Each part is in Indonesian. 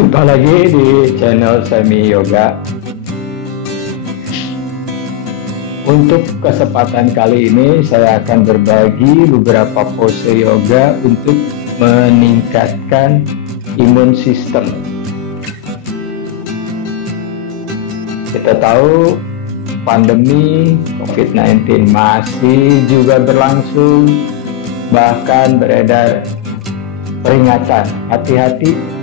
Jumpa lagi di channel Semi Yoga. Untuk kesempatan kali ini saya akan berbagi beberapa pose yoga untuk meningkatkan imun sistem. Kita tahu pandemi COVID-19 masih juga berlangsung, bahkan beredar peringatan hati-hati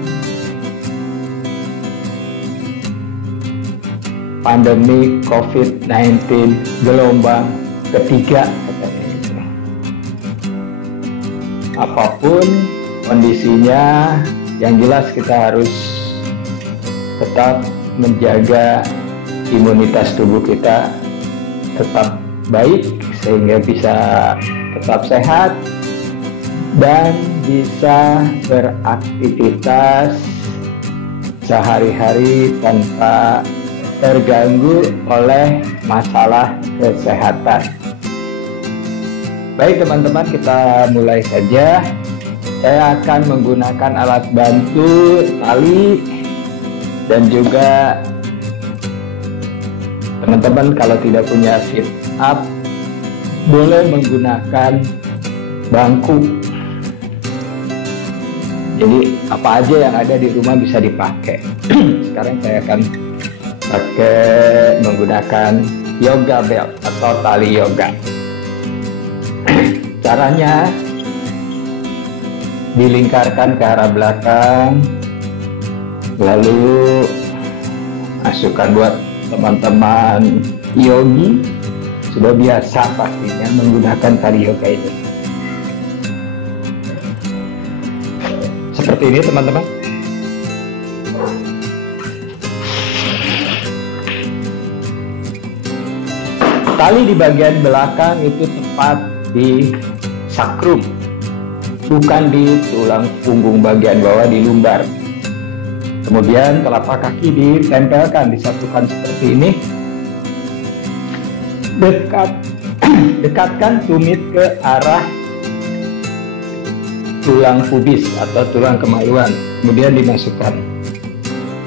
pandemi COVID-19 gelombang ketiga katanya gitu. Apapun kondisinya, yang jelas kita harus tetap menjaga imunitas tubuh kita tetap baik sehingga bisa tetap sehat dan bisa beraktivitas sehari-hari tanpa terganggu oleh masalah kesehatan. Baik teman-teman, kita mulai saja. Saya akan menggunakan alat bantu tali, dan juga teman-teman kalau tidak punya sit up boleh menggunakan bangku. Jadi apa aja yang ada di rumah bisa dipakai. Sekarang saya akan menggunakan yoga belt atau tali yoga. Caranya dilingkarkan ke arah belakang, lalu masukkan buat teman-teman yogi sudah biasa pastinya menggunakan tali yoga itu. Seperti ini teman-teman. Tali di bagian belakang itu tepat di sakrum, bukan di tulang punggung bagian bawah di lumbar. Kemudian telapak kaki ditempelkan, disatukan seperti ini. Dekatkan tumit ke arah tulang pubis atau tulang kemaluan, kemudian dimasukkan.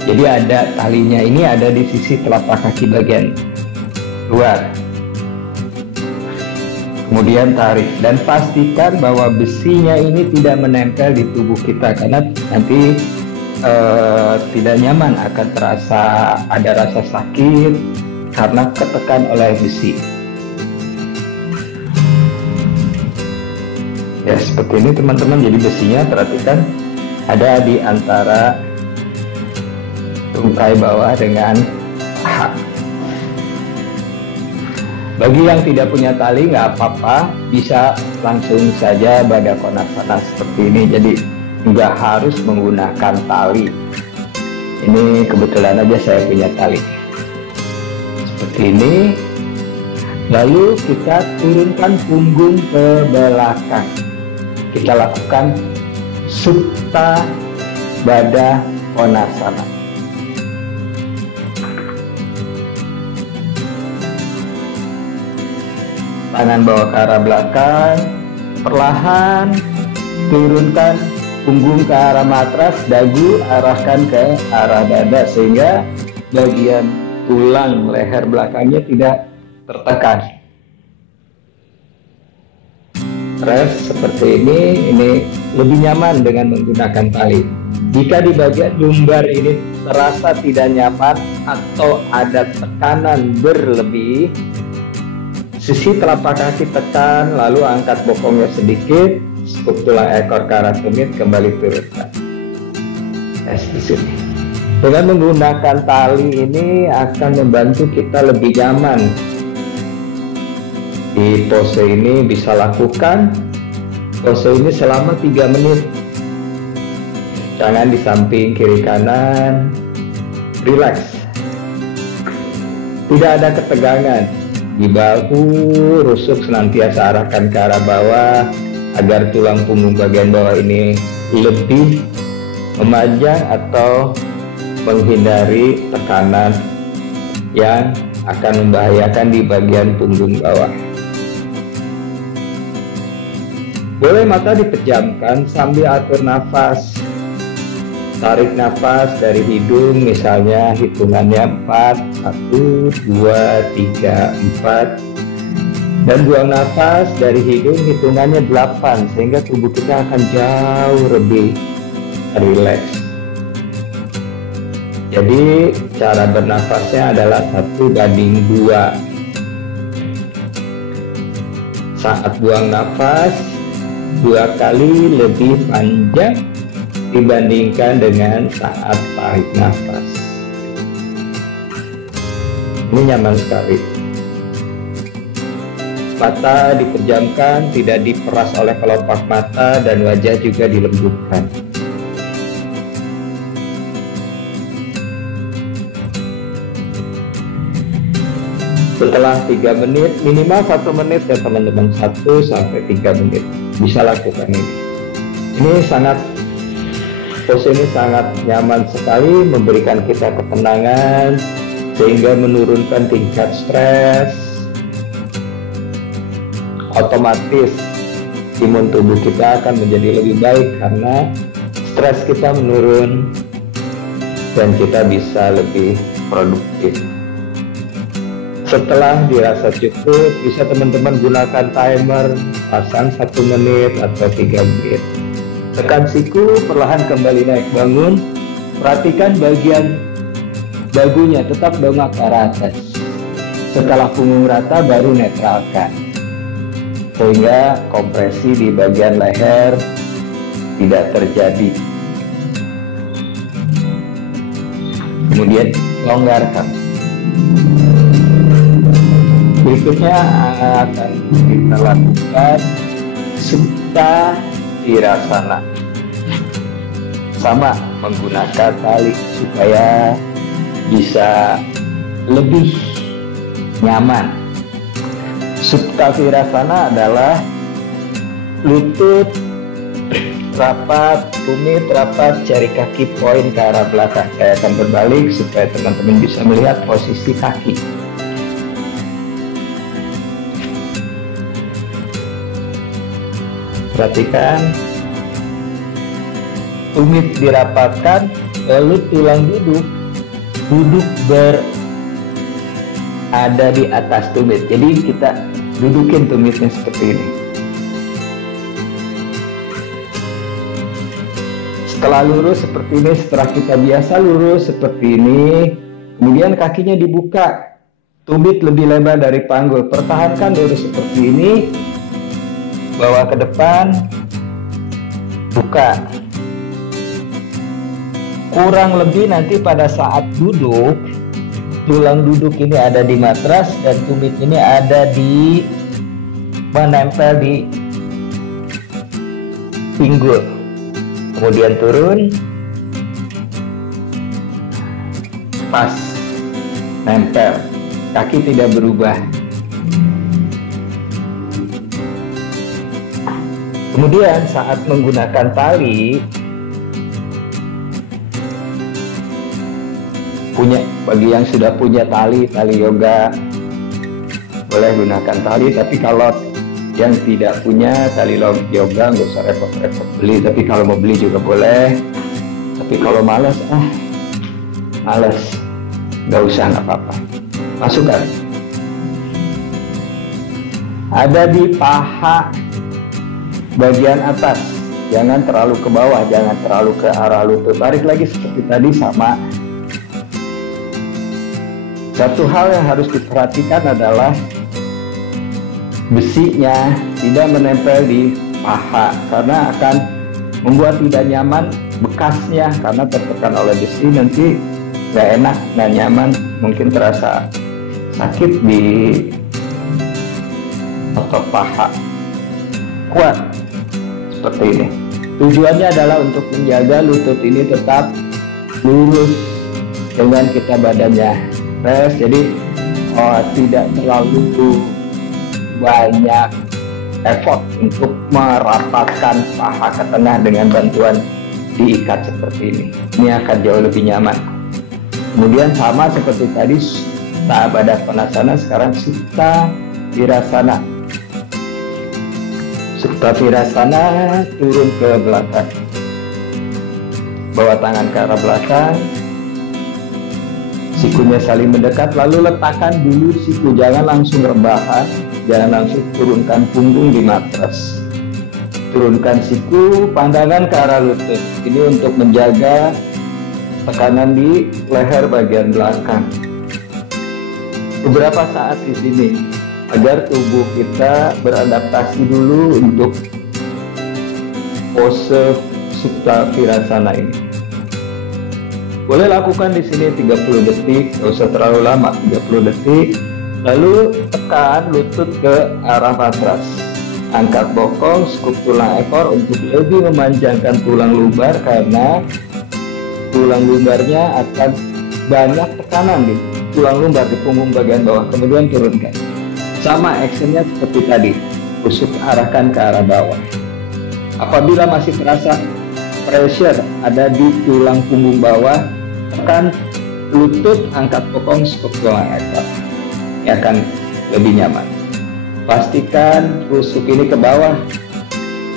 Jadi ada talinya ini ada di sisi telapak kaki bagian luar. Kemudian tarik dan pastikan bahwa besinya ini tidak menempel di tubuh kita, karena nanti tidak nyaman, akan terasa ada rasa sakit karena ketekan oleh besi. Ya seperti ini teman-teman. Jadi besinya perhatikan ada di antara tungkai bawah dengan paha. Bagi yang tidak punya tali nggak apa-apa, bisa langsung saja Baddha Konasana seperti ini. Jadi nggak harus menggunakan tali. Ini kebetulan aja saya punya tali. Seperti ini. Lalu kita turunkan punggung ke belakang. Kita lakukan Supta Baddha Konasana. Tangan bawa ke arah belakang, perlahan turunkan punggung ke arah matras, dagu arahkan ke arah dada sehingga bagian tulang leher belakangnya tidak tertekan. Press seperti ini lebih nyaman dengan menggunakan tali. Jika di bagian lumbar ini terasa tidak nyaman atau ada tekanan berlebih, sisi telapak kaki tekan, lalu angkat bokongnya sedikit, sekuk tulang ekor ke arah tumit, kembali turunkan. Di sini. Dengan menggunakan tali ini akan membantu kita lebih nyaman. Di pose ini bisa lakukan pose ini selama 3 menit. Tangan di samping kiri kanan, relax. Tidak ada ketegangan. Di bahu, rusuk senantiasa arahkan ke arah bawah agar tulang punggung bagian bawah ini lebih memanjang atau menghindari tekanan yang akan membahayakan di bagian punggung bawah. Boleh mata dipejamkan sambil atur nafas. Tarik nafas dari hidung, misalnya hitungannya 4, 1, 2, 3, 4. Dan buang nafas dari hidung hitungannya 8, sehingga tubuh kita akan jauh lebih rileks. Jadi cara bernafasnya adalah 1:2. Saat buang nafas 2 kali lebih panjang dibandingkan dengan saat tarik nafas. Ini nyaman sekali. Mata dipejamkan, tidak diperas oleh kelopak mata, dan wajah juga dilembutkan. Setelah 3 menit, minimal 1 menit ya teman-teman, 1-3 menit bisa lakukan ini. Pose ini sangat nyaman sekali, memberikan kita ketenangan sehingga menurunkan tingkat stres. Otomatis imun tubuh kita akan menjadi lebih baik karena stres kita menurun dan kita bisa lebih produktif. Setelah dirasa cukup, bisa teman-teman gunakan timer, pasang 1 menit atau 3 menit. Tekan siku, perlahan kembali naik bangun. Perhatikan bagian dagunya, tetap dongak ke arah atas. Setelah punggung rata, baru netralkan, sehingga kompresi di bagian leher tidak terjadi. Kemudian longgarkan. Berikutnya akan kita lakukan Supta Virasana. Sama, menggunakan tali supaya bisa lebih nyaman. Supta Virasana adalah lutut rapat, tumit rapat, jari kaki poin ke arah belakang. Saya akan berbalik supaya teman-teman bisa melihat posisi kaki. Perhatikan, tumit dirapatkan, lalu tulang duduk berada di atas tumit. Jadi kita dudukin tumitnya seperti ini. Setelah lurus seperti ini, setelah kita biasa lurus seperti ini, kemudian kakinya dibuka, tumit lebih lebar dari panggul. Pertahankan lurus seperti ini. Bawa ke depan, buka. Kurang lebih nanti pada saat duduk, tulang duduk ini ada di matras dan tumit ini ada di menempel di pinggul. Kemudian turun, pas, nempel, kaki tidak berubah. Kemudian saat menggunakan tali, bagi yang sudah punya tali yoga boleh gunakan tali, tapi kalau yang tidak punya tali yoga nggak usah repot-repot beli, tapi kalau mau beli juga boleh. Tapi kalau malas, nggak usah, nggak apa-apa. Masukkan. Ada di paha bagian atas, jangan terlalu ke bawah, jangan terlalu ke arah lutut. Tarik lagi seperti tadi, sama. Satu hal yang harus diperhatikan adalah besinya tidak menempel di paha, karena akan membuat tidak nyaman bekasnya, karena tertekan oleh besi nanti nggak enak, nggak nyaman, mungkin terasa sakit di otot paha. Kuat seperti ini. Tujuannya adalah untuk menjaga lutut ini tetap lurus dengan kita badannya stres, jadi tidak terlalu banyak effort untuk merapatkan paha ke tengah dengan bantuan diikat seperti ini. Ini akan jauh lebih nyaman. Kemudian sama seperti tadi Badan Konasana, sekarang Supta Virasana. Supta Virasana, turun ke belakang. Bawa tangan ke arah belakang, sikunya saling mendekat, lalu letakkan dulu siku, jangan langsung rebahan, jangan langsung turunkan punggung di matras. Turunkan siku, pandangan ke arah lutut. Ini untuk menjaga tekanan di leher bagian belakang. Beberapa saat di sini agar tubuh kita beradaptasi dulu untuk pose Supta Virasana ini. Boleh lakukan di sini 30 detik, tidak usah terlalu lama, 30 detik. Lalu tekan lutut ke arah matras. Angkat bokong, skup tulang ekor untuk lebih memanjangkan tulang lumbar, karena tulang lumbarnya akan banyak tekanan di tulang lumbar di punggung bagian bawah. Kemudian turunkan. Sama actionnya seperti tadi, tusuk arahkan ke arah bawah. Apabila masih terasa pressure ada di tulang punggung bawah, tekan lutut, angkat bokong, skup tulang ekor. Ini akan lebih nyaman. Pastikan rusuk ini ke bawah,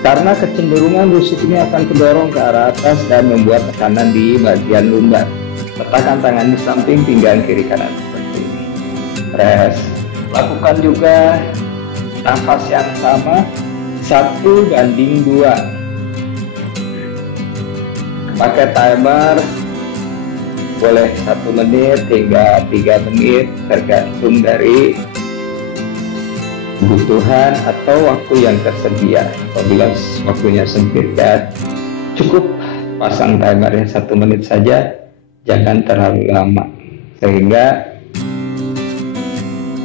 karena kecenderungan rusuk ini akan kedorong ke arah atas dan membuat tekanan di bagian lumbar. Letakkan tangan di samping pinggang kiri kanan seperti ini. Press. Lakukan juga nafas yang sama, 1:2. Pakai timer, boleh 1 menit hingga 3 menit, tergantung dari kebutuhan atau waktu yang tersedia. Apabila waktunya sempit, ya cukup pasang timernya 1 menit saja, jangan terlalu lama, sehingga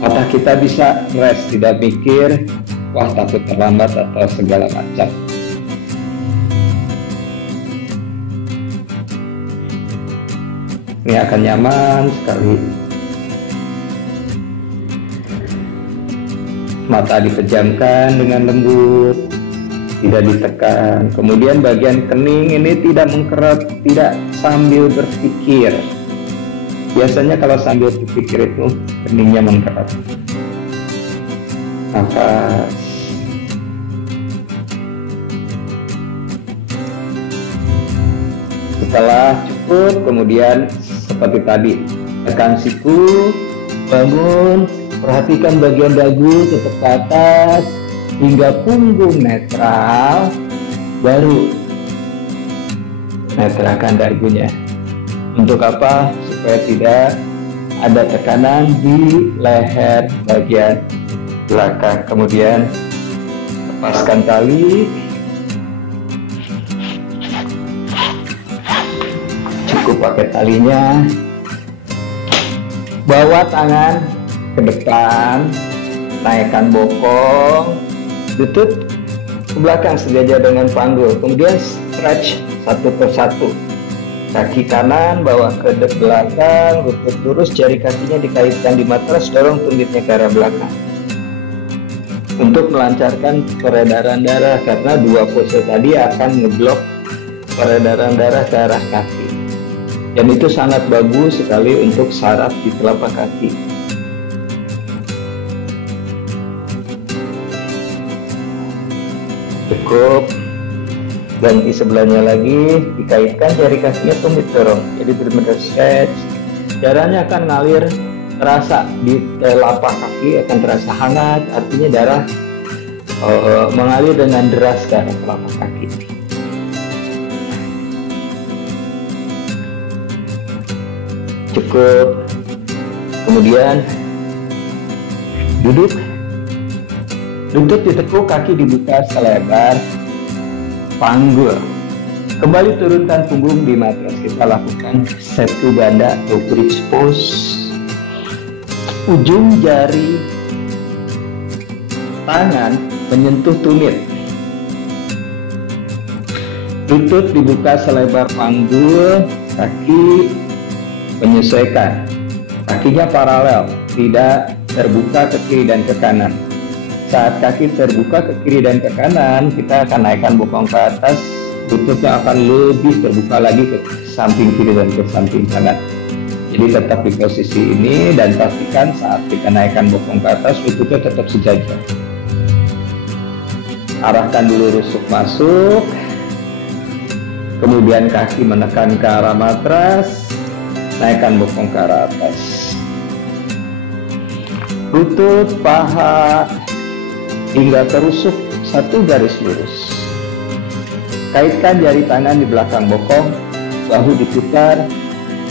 otak kita bisa rest, tidak mikir wah takut terlambat atau segala macam. Ini akan nyaman sekali. Mata dipejamkan dengan lembut, tidak ditekan. Kemudian bagian kening ini tidak mengkerut, tidak sambil berpikir. Biasanya kalau sambil berpikir itu keningnya mengkerut. Nafas. Setelah cukup, kemudian seperti tadi, tekan siku, bangun. Perhatikan bagian dagu tetap ke atas hingga punggung netral, baru netralkan dagunya. Untuk apa? Supaya tidak ada tekanan di leher bagian belakang. Kemudian lepaskan tali. Cukup pakai talinya. Bawa tangan ke depan, naikkan bokong, lutut ke belakang sejajar dengan panggul. Kemudian stretch satu persatu. Kaki kanan bawa ke belakang, lutut lurus, jari kakinya dikaitkan di matras, dorong tumitnya ke arah belakang. Untuk melancarkan peredaran darah, karena dua pose tadi akan ngeblok peredaran darah ke arah kaki. Dan itu sangat bagus sekali untuk saraf di telapak kaki. Cukup. Ganti sebelahnya lagi, dikaitkan jari kakinya, tumit dorong, jadi benar-benar stretch. Darahnya akan ngalir, terasa di telapak kaki akan terasa hangat, artinya darah mengalir dengan deras ke arah telapak kaki. Cukup. Kemudian duduk, lutut ditekuk, kaki dibuka selebar panggul. Kembali turunkan punggung di matras. Kita lakukan Setu Bandha atau bridge pose. Ujung jari tangan menyentuh tumit. Lutut dibuka selebar panggul, kaki menyesuaikan. Kakinya paralel, tidak terbuka ke kiri dan ke kanan. Saat kaki terbuka ke kiri dan ke kanan, kita akan naikkan bokong ke atas, lututnya akan lebih terbuka lagi ke samping kiri dan ke samping kanan. Jadi tetap di posisi ini, dan pastikan saat kita naikkan bokong ke atas, lututnya tetap sejajar. Arahkan dulu rusuk masuk, Kemudian kaki menekan ke arah matras, naikkan bokong ke arah atas. Lutut, paha, hingga terusuk satu garis lurus. Kaitkan jari tangan di belakang bokong, bahu diputar,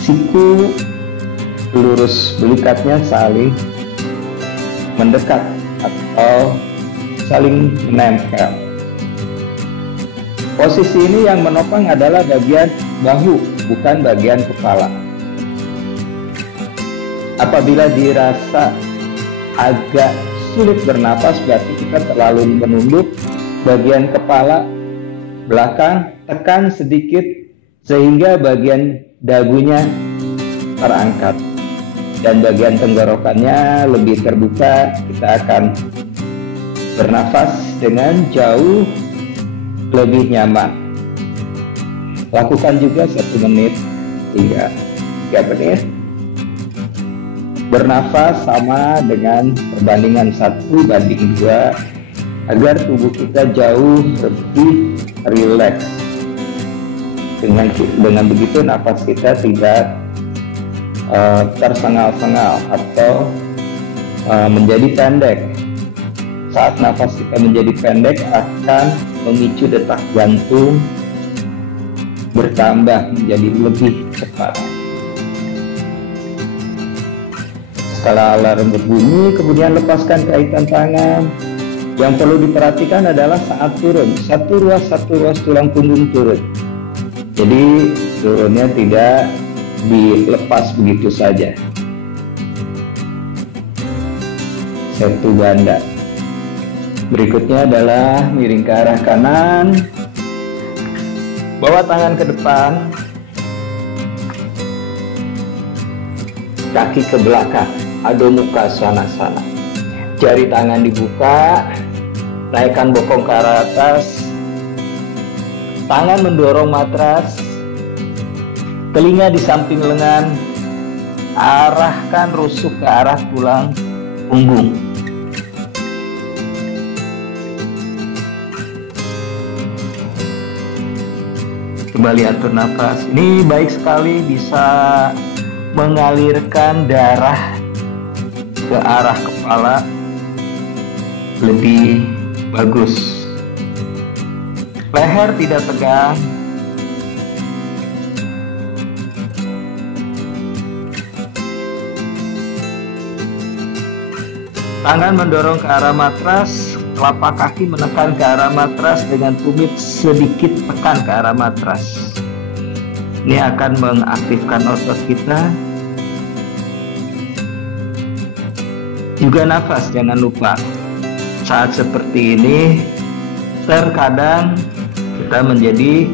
siku lurus, belikatnya saling mendekat atau saling menempel. Posisi ini yang menopang adalah bagian bahu, bukan bagian kepala. Apabila dirasa agak sulit bernapas, berarti kita terlalu menunduk bagian kepala belakang, tekan sedikit sehingga bagian dagunya terangkat dan bagian tenggorokannya lebih terbuka. Kita akan bernafas dengan jauh lebih nyaman. Lakukan juga 1 menit hingga 3 menit. Bernafas sama dengan perbandingan 1:2 agar tubuh kita jauh lebih rileks. Dengan begitu nafas kita tidak tersengal-sengal atau menjadi pendek. Saat nafas kita menjadi pendek akan memicu detak jantung bertambah menjadi lebih cepat. Setelah alarm berbunyi, kemudian lepaskan kaitan tangan. Yang perlu diperhatikan adalah saat turun, satu ruas tulang punggung turun. Jadi turunnya tidak dilepas begitu saja. Setu ganda. Berikutnya adalah miring ke arah kanan, bawa tangan ke depan, kaki ke belakang, Adho Mukha Svanasana. Jari tangan dibuka, naikkan bokong ke arah atas, tangan mendorong matras, telinga di samping lengan, arahkan rusuk ke arah tulang punggung. Kembali atur nafas. Ini baik sekali bisa mengalirkan darah ke arah kepala lebih bagus. Leher tidak tegang. Tangan mendorong ke arah matras, telapak kaki menekan ke arah matras dengan tumit sedikit tekan ke arah matras. Ini akan mengaktifkan otot kita. Juga nafas, jangan lupa. Saat seperti ini, terkadang kita menjadi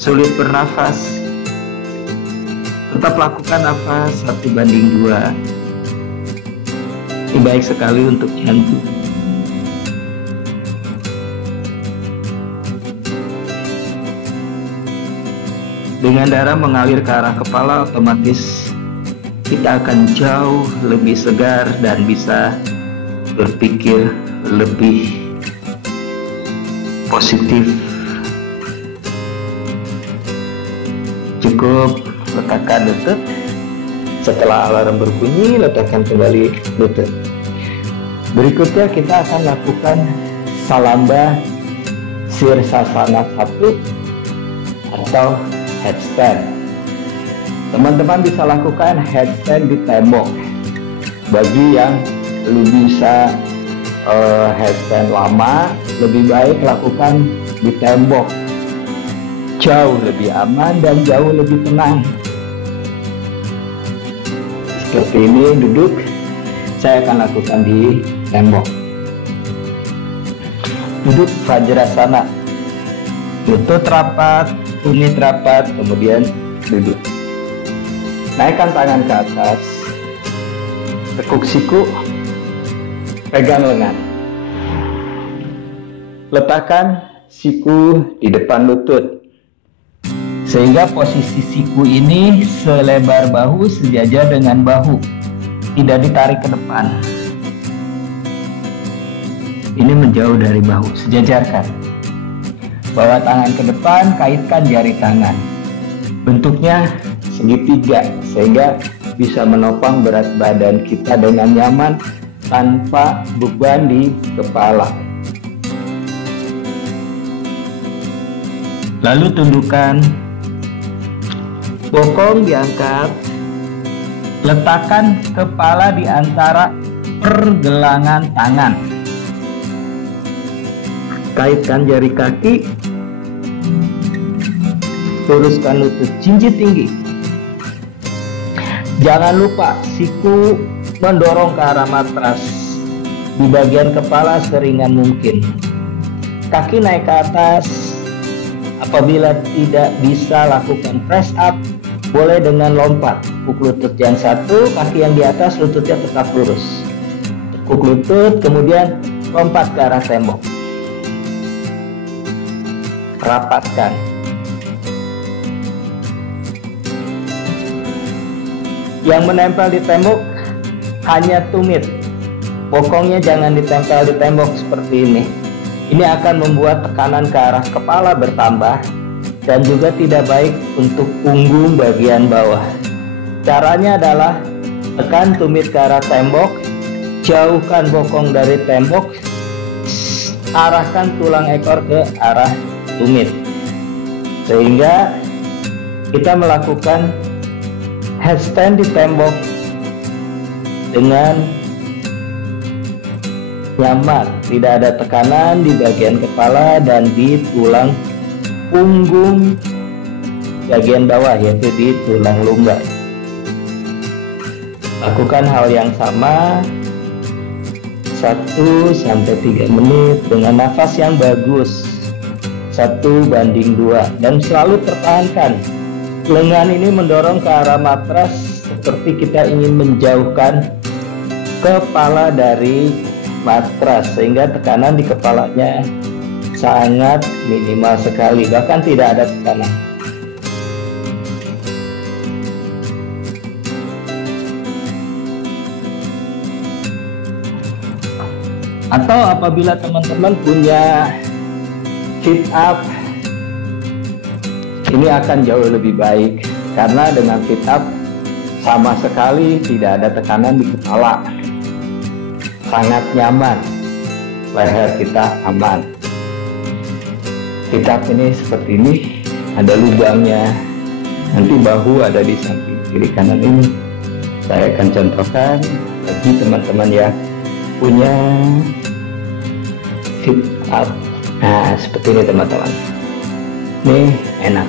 sulit bernafas. Tetap lakukan nafas 1:2. Ini baik sekali untuk jantung. Dengan darah mengalir ke arah kepala, otomatis kita akan jauh lebih segar dan bisa berpikir lebih positif. Cukup letakkan lutut. Setelah alarm berbunyi, letakkan kembali lutut. Berikutnya kita akan lakukan Salamba Sirsasana 1 atau headstand. Teman-teman bisa lakukan headstand di tembok. Bagi yang belum bisa headstand lama, lebih baik lakukan di tembok. Jauh lebih aman dan jauh lebih tenang. Seperti ini duduk, saya akan lakukan di tembok. Duduk Vajrasana, lutut rapat, tumit rapat, kemudian duduk. Naikkan tangan ke atas, tekuk siku, pegang lengan. Letakkan siku di depan lutut, sehingga posisi siku ini selebar bahu, sejajar dengan bahu, tidak ditarik ke depan. Ini menjauh dari bahu, sejajarkan. Bawa tangan ke depan, kaitkan jari tangan. Bentuknya segitiga sehingga bisa menopang berat badan kita dengan nyaman tanpa beban di kepala. Lalu tundukkan, bokong diangkat, letakkan kepala di antara pergelangan tangan. Kaitkan jari kaki, luruskan lutut, jinjit tinggi. Jangan lupa siku mendorong ke arah matras, di bagian kepala seringan mungkin. Kaki naik ke atas. Apabila tidak bisa lakukan press up, boleh dengan lompat. Tekuk lutut yang satu, kaki yang di atas, lututnya tetap lurus. Tekuk lutut, kemudian lompat ke arah tembok. Rapatkan. Yang menempel di tembok hanya tumit. Bokongnya jangan ditempel di tembok seperti ini. Ini akan membuat tekanan ke arah kepala bertambah dan juga tidak baik untuk punggung bagian bawah. Caranya adalah tekan tumit ke arah tembok, jauhkan bokong dari tembok, arahkan tulang ekor ke arah tumit, sehingga kita melakukan headstand di tembok dengan nyaman, tidak ada tekanan di bagian kepala dan di tulang punggung bagian bawah, yaitu di tulang lumbar. Lakukan hal yang sama 1-3 menit dengan nafas yang bagus, 1:2, dan selalu pertahankan. Lengan ini mendorong ke arah matras seperti kita ingin menjauhkan kepala dari matras, sehingga tekanan di kepalanya sangat minimal sekali, bahkan tidak ada tekanan. Atau apabila teman-teman punya sit up, ini akan jauh lebih baik, karena dengan sit up sama sekali tidak ada tekanan di kepala. Sangat nyaman, leher kita aman. Sit up ini seperti ini, ada lubangnya. Nanti bahu ada di samping kiri kanan ini. Saya akan contohkan bagi teman-teman yang punya sit up. Nah, seperti ini teman-teman. Ini enak.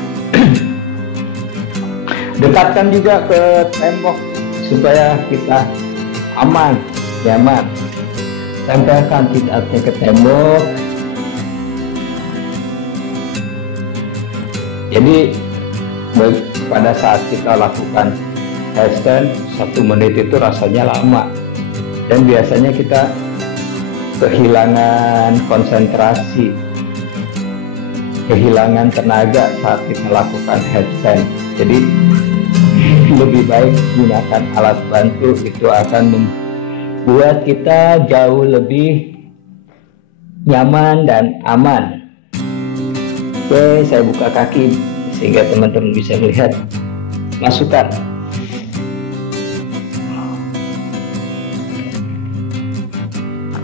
Dekatkan juga ke tembok supaya kita aman, nyaman. Tempelkan sit up-nya ke tembok. Jadi pada saat kita lakukan headstand 1 menit itu rasanya lama, dan biasanya kita kehilangan konsentrasi, kehilangan tenaga saat kita lakukan headstand. Jadi lebih baik gunakan alat bantu, itu akan buat kita jauh lebih nyaman dan aman. Oke, saya buka kaki sehingga teman-teman bisa melihat. Masukkan.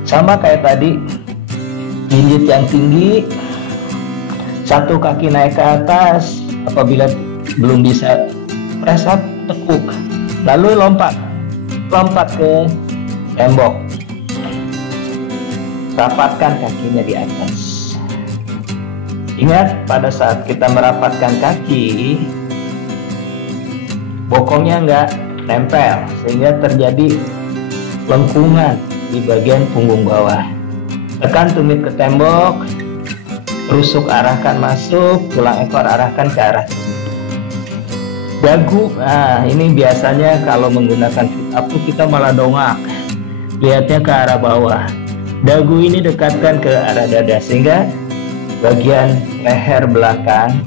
Sama kayak tadi, jinjit yang tinggi, satu kaki naik ke atas. Apabila belum bisa press up, tekuk, lalu lompat ke tembok. Rapatkan kakinya di atas. Ingat, pada saat kita merapatkan kaki, bokongnya nggak nempel, sehingga terjadi lengkungan di bagian punggung bawah. Tekan tumit ke tembok, rusuk arahkan masuk, tulang ekor arahkan ke arah tumit. Dagu, nah ini biasanya kalau menggunakan sit up kita malah dongak, lihatnya ke arah bawah. Dagu ini dekatkan ke arah dada, sehingga bagian leher belakang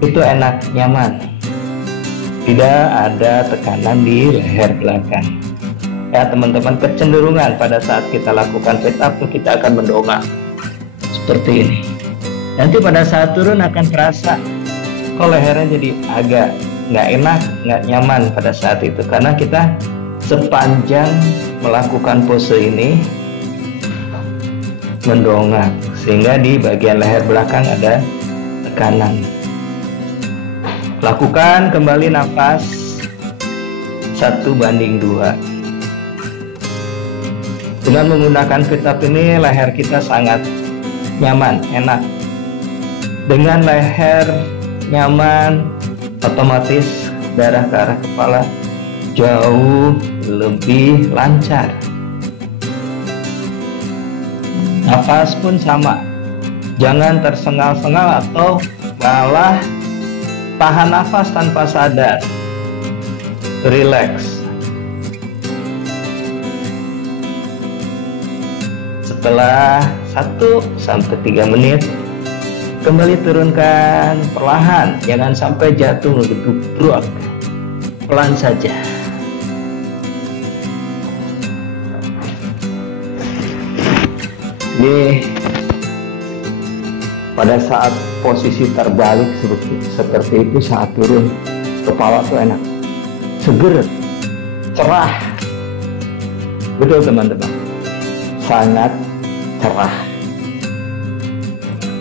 itu enak, nyaman, tidak ada tekanan di leher belakang. Ya teman-teman, kecenderungan pada saat kita lakukan sit up kita akan mendongak seperti ini. Nanti pada saat turun akan terasa kok lehernya jadi agak nggak enak, nggak nyaman pada saat itu, karena kita sepanjang melakukan pose ini mendongak, sehingga di bagian leher belakang ada tekanan. Lakukan kembali nafas 1:2. Dengan menggunakan sit up ini leher kita sangat nyaman, enak. Dengan leher nyaman, otomatis darah ke arah kepala jauh lebih lancar. Nafas pun sama, jangan tersengal-sengal atau malah tahan nafas tanpa sadar. Relax. Setelah 1-3 menit, kembali turunkan perlahan, jangan sampai jatuh ngeduduk, pelan saja. Ini pada saat posisi terbalik seperti itu, saat turun kepala tuh enak, seger, cerah. Betul teman-teman, sangat cerah.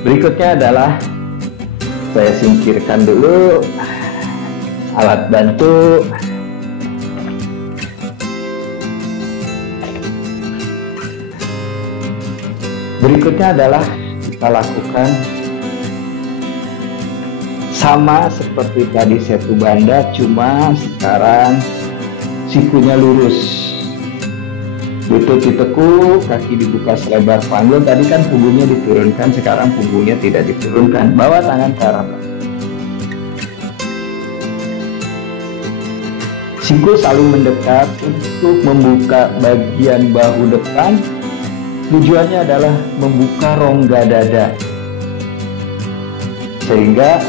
Berikutnya adalah saya singkirkan dulu alat bantu. Berikutnya adalah kita lakukan sama seperti tadi setu banda, cuma sekarang sikunya lurus. Lutut ditekuk, kaki dibuka selebar panggul. Tadi kan punggungnya diturunkan, sekarang punggungnya tidak diturunkan. Bawa tangan ke arah belakang. Siku saling mendekat untuk membuka bagian bahu depan. Tujuannya adalah membuka rongga dada. Sehingga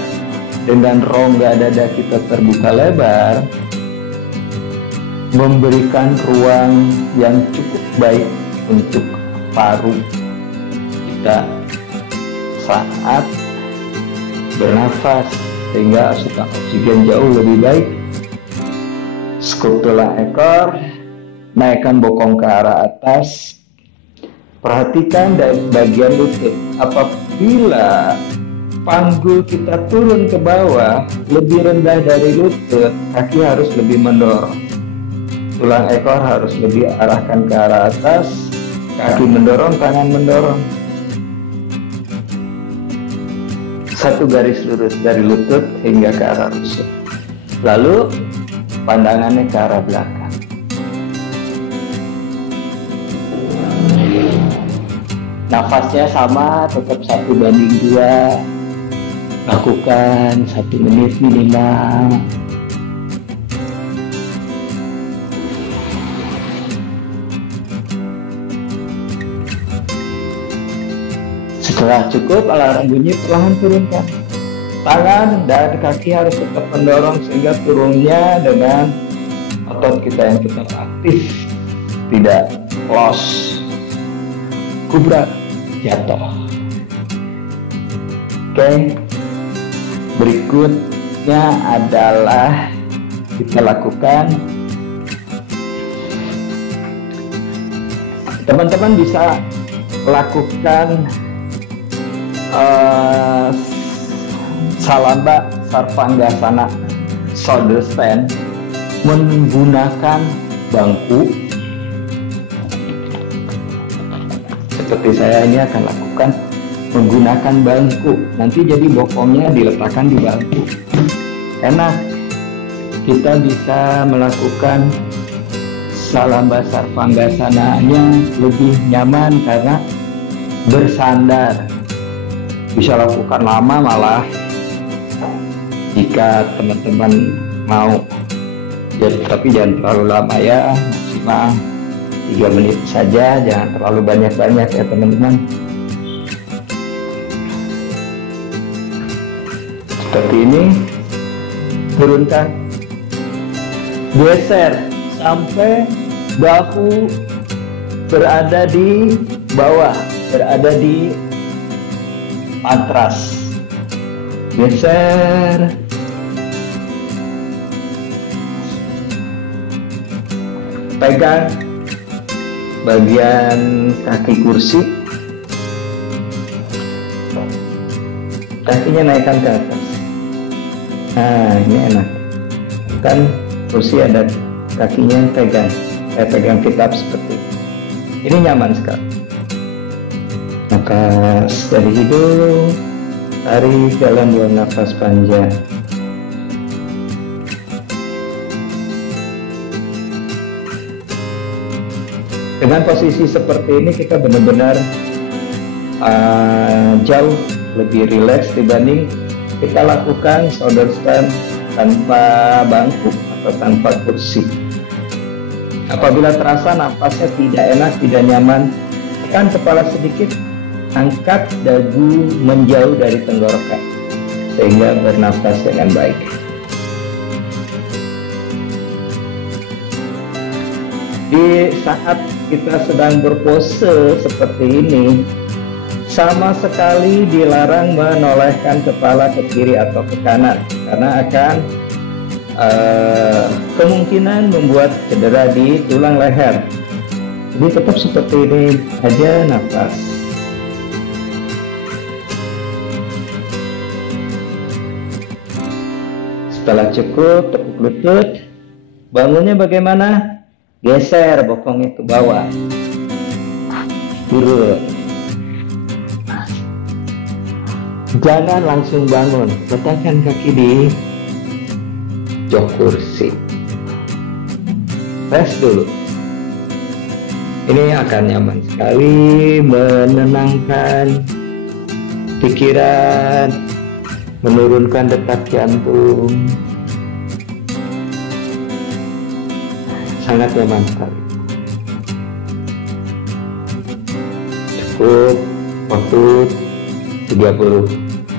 dengan rongga dada kita terbuka lebar, memberikan ruang yang cukup baik untuk paru kita saat bernafas, sehingga asupan oksigen jauh lebih baik. Skup tulang ekor, naikkan bokong ke arah atas. Perhatikan dari bagian lutut. Apabila panggul kita turun ke bawah lebih rendah dari lutut, kaki harus lebih mendorong. Tulang ekor harus lebih arahkan ke arah atas, kaki mendorong, tangan mendorong. Satu garis lurus dari lutut hingga ke arah rusuk. Lalu pandangannya ke arah belakang. Nafasnya sama, tetap 1:2. Lakukan 1 menit minimal. Setelah cukup, alarm bunyi, perlahan turunkan. Tangan dan kaki harus tetap mendorong sehingga turunnya dengan otot kita yang tetap aktif, tidak los. Kubrak, jatuh. Oke. Berikutnya adalah kita lakukan, teman-teman bisa lakukan Salamba Sarvangasana shoulder stand menggunakan bangku. Seperti saya ini akan lakukan menggunakan bangku. Nanti jadi bokongnya diletakkan di bangku. Enak. Kita bisa melakukan Salamba Sarvangasana-nya lebih nyaman karena bersandar. Bisa lakukan lama malah jika teman-teman mau. Tapi jangan terlalu lama ya, maksimal 3 menit saja, jangan terlalu banyak-banyak ya teman-teman. Seperti ini, turunkan, geser sampai bahu berada di bawah, berada di matras. Geser. Pegang bagian kaki kursi, kakinya naikkan ke atas. Nah, ini enak kan, kursi ada kakinya pegang, pegang kitab seperti ini, nyaman sekali. Nafas dari hidung, tarik dalam, buang nafas panjang. Dengan posisi seperti ini kita benar-benar jauh lebih rileks dibanding kita lakukan shoulder stand tanpa bangku atau tanpa kursi. Apabila terasa nafasnya tidak enak, tidak nyaman, tekan kepala sedikit, angkat dagu menjauh dari tenggorokan sehingga bernafas dengan baik. Di saat kita sedang berpose seperti ini, sama sekali dilarang menolehkan kepala ke kiri atau ke kanan, karena akan kemungkinan membuat cedera di tulang leher. Jadi tetap seperti ini aja, nafas. Setelah cukup, tekuk lutut. Bangunnya bagaimana? Geser bokongnya ke bawah, turun. Jangan langsung bangun, letakkan kaki di jok kursi. Rest dulu. Ini akan nyaman sekali, menenangkan pikiran, menurunkan detak jantung. Sangat nyaman sekali. Cukup waktu 30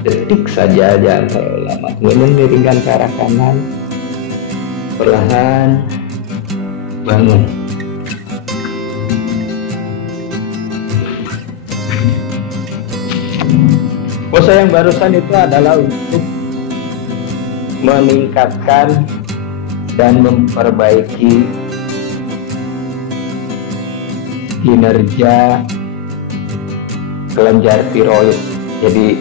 detik saja, jangan terlalu lama. Kemudian miringkan ke arah kanan, perlahan bangun. Pose yang barusan itu adalah untuk meningkatkan dan memperbaiki kinerja kelenjar tiroid. Jadi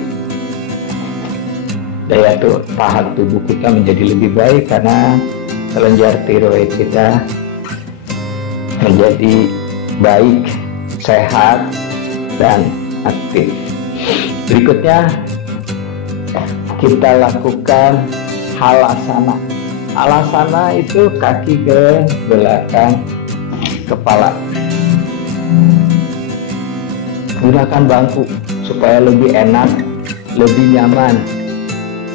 daya tahan tubuh kita menjadi lebih baik karena kelenjar tiroid kita menjadi baik, sehat, dan aktif. Berikutnya kita lakukan halasana. Halasana itu kaki ke belakang kepala. Gunakan bangku supaya lebih enak, lebih nyaman.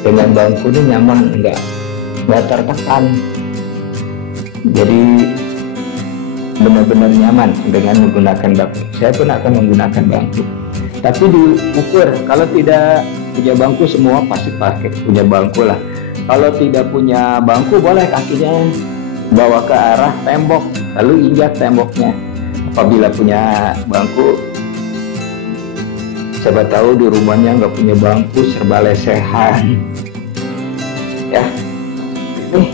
Dengan bangku ini nyaman, enggak tertekan. Jadi benar-benar nyaman dengan menggunakan bangku. Saya pun akan menggunakan bangku. Tapi diukur, kalau tidak punya bangku, semua pasti pakai punya bangku lah. Kalau tidak punya bangku, boleh kakinya bawa ke arah tembok, lalu injak temboknya. Apabila punya bangku, siapa tahu di rumahnya nggak punya bangku, serba lesehan. Ya, nih.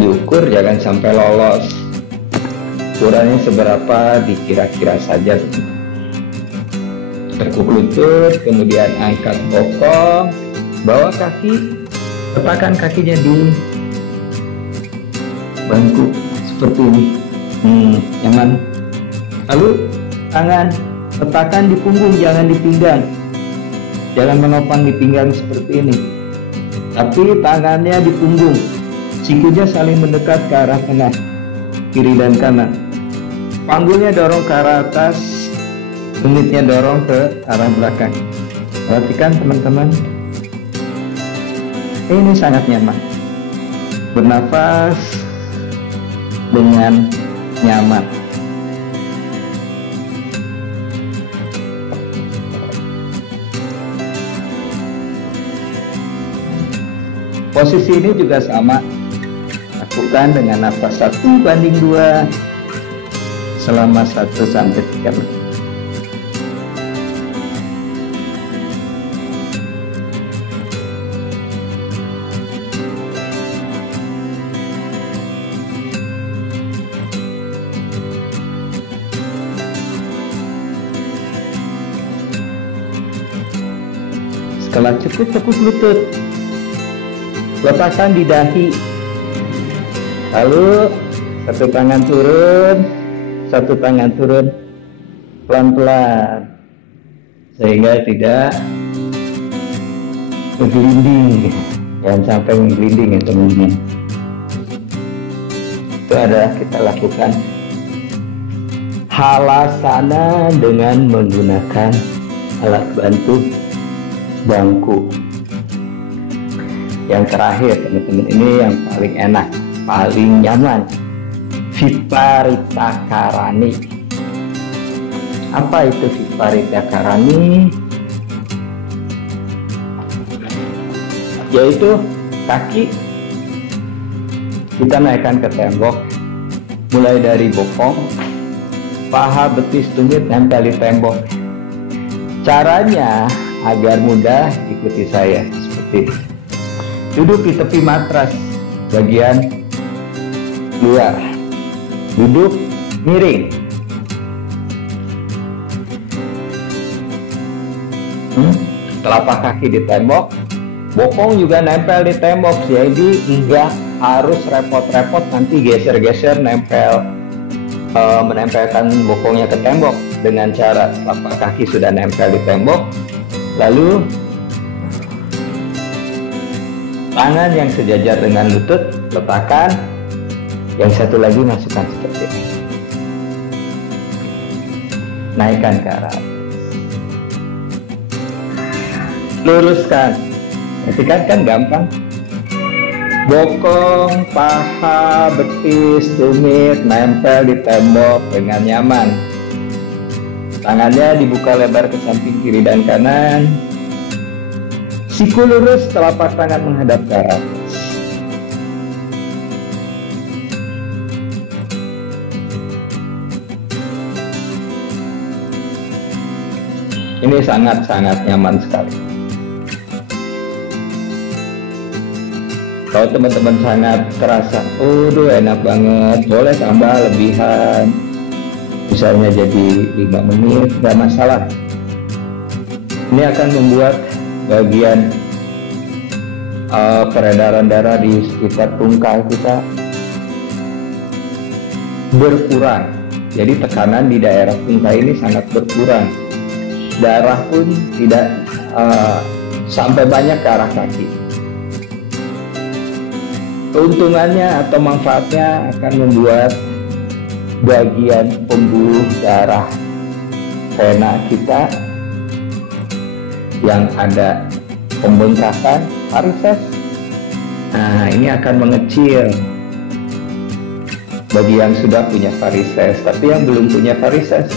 Diukur, jangan sampai lolos. Ukurannya seberapa dikira-kira saja. Tekuk lutut, kemudian angkat bokong, bawa kaki, letakkan kakinya di bangku seperti ini. Nyaman. Lalu tangan letakkan di punggung, jangan di pinggang. Jangan menopang di pinggang seperti ini, tapi tangannya di punggung. Sikunya saling mendekat ke arah tengah, kiri dan kanan. Panggulnya dorong ke arah atas, unitnya dorong ke arah belakang. Perhatikan teman-teman, ini sangat nyaman. Bernafas dengan nyaman. Posisi ini juga sama, Lakukan dengan nafas 1:2 selama 1-3 menit. Setelah cukup tekuk lutut, lepaskan di dahi, lalu satu tangan turun pelan-pelan sehingga tidak menggelinding. Jangan sampai menggelinding ya teman-teman. Itu adalah kita lakukan halasana dengan menggunakan alat bantu bangku. Yang terakhir teman-teman, ini yang paling enak, paling nyaman, Viparita Karani. Apa itu Viparita Karani? Yaitu kaki kita naikkan ke tembok, mulai dari bokong, paha, betis, tumit nempel di tembok. Caranya agar mudah, ikuti saya seperti ini. Duduk di tepi matras bagian luar, duduk miring. Telapak kaki di tembok, bokong juga nempel di tembok, jadi enggak harus repot-repot nanti geser-geser menempelkan bokongnya ke tembok. Dengan cara telapak kaki sudah nempel di tembok, lalu tangan yang sejajar dengan lutut letakkan, yang satu lagi masukkan seperti ini, naikkan ke arah atas, luruskan. Perhatikan, kan gampang. Bokong, paha, betis, tumit nempel di tembok dengan nyaman. Tangannya dibuka lebar ke samping kiri dan kanan. Siku lurus, telapak tangan menghadap ke arah atas. Ini sangat-sangat nyaman sekali. Kalau teman-teman sangat terasa, enak banget, boleh tambah lebihan. Misalnya jadi 5 menit, gak masalah. Ini akan membuat bagian peredaran darah di sekitar tungkai kita berkurang. Jadi tekanan di daerah tungkai ini sangat berkurang. Darah pun tidak sampai banyak ke arah kaki. Keuntungannya atau manfaatnya akan membuat bagian pembuluh darah vena kita yang ada pembengkakan varises, nah ini akan mengecil bagi yang sudah punya varises. Tapi yang belum punya varises,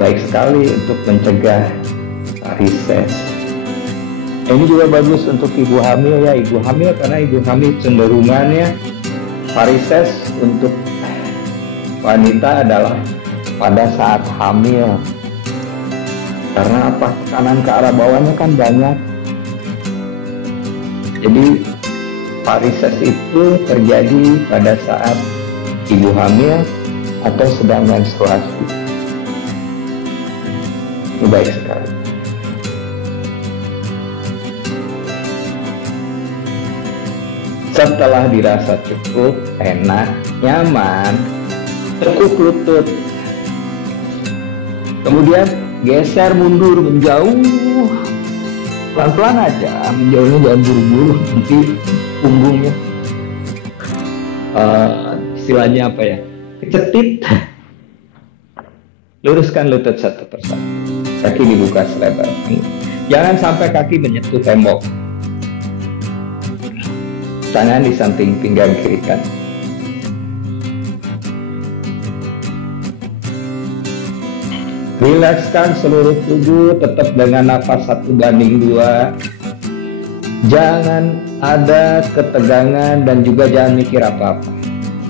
baik sekali untuk mencegah varises. Ini juga bagus untuk ibu hamil ya, ibu hamil, karena ibu hamil cenderungannya varises untuk wanita adalah pada saat hamil. Karena apa? Tekanan ke arah bawahnya kan banyak. Jadi varises itu terjadi pada saat ibu hamil atau sedang menstruasi. Ini baik sekali. Setelah dirasa cukup, enak, nyaman, tekuk lutut, kemudian geser mundur menjauh, pelan-pelan aja, menjauhnya jangan buru-buru, nanti punggungnya istilahnya apa ya, kecetit. Luruskan lutut satu persatu, kaki dibuka selebar, jangan sampai kaki menyentuh tembok. Tangan di samping pinggang kiri kanan. Rilekskan seluruh tubuh, tetap dengan nafas 1:2. Jangan ada ketegangan dan juga jangan mikir apa-apa.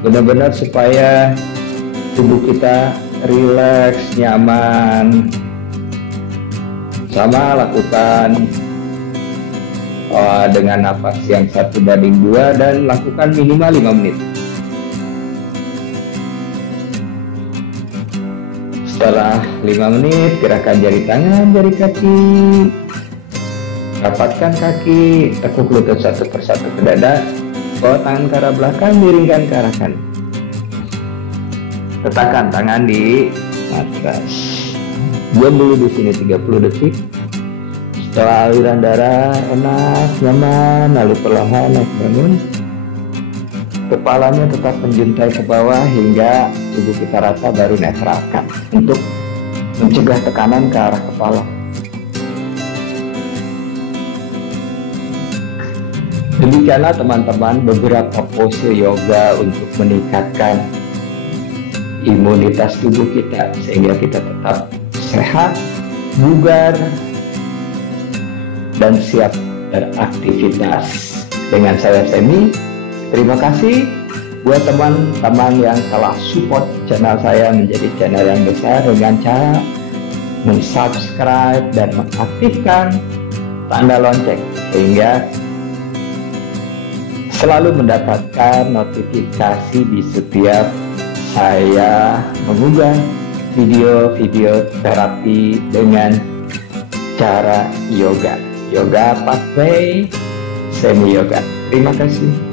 benar-benar supaya tubuh kita rileks, nyaman. Sama lakukan dengan nafas yang 1:2 dan lakukan minimal 5 menit. Setelah 5 menit, gerakan jari tangan, jari kaki, rapatkan kaki, tekuk lutut satu persatu ke dada, bawa tangan ke arah belakang, miringkan ke arah kanan. Letakkan tangan di matras. Diam dulu di sini 30 detik. Setelah aliran darah enak, nyaman, lalu perlahan naik bangun. Kepalanya tetap menjuntai ke bawah hingga tubuh kita rasa, baru netralkan untuk mencegah tekanan ke arah kepala. Demikianlah teman-teman beberapa pose yoga untuk meningkatkan imunitas tubuh kita sehingga kita tetap sehat, bugar, dan siap beraktivitas. Dengan saya Semi, terima kasih buat teman-teman yang telah support channel saya menjadi channel yang besar dengan cara mensubscribe dan mengaktifkan tanda lonceng sehingga selalu mendapatkan notifikasi di setiap saya mengunggah video-video terapi dengan cara yoga pathway semi yoga. Terima kasih.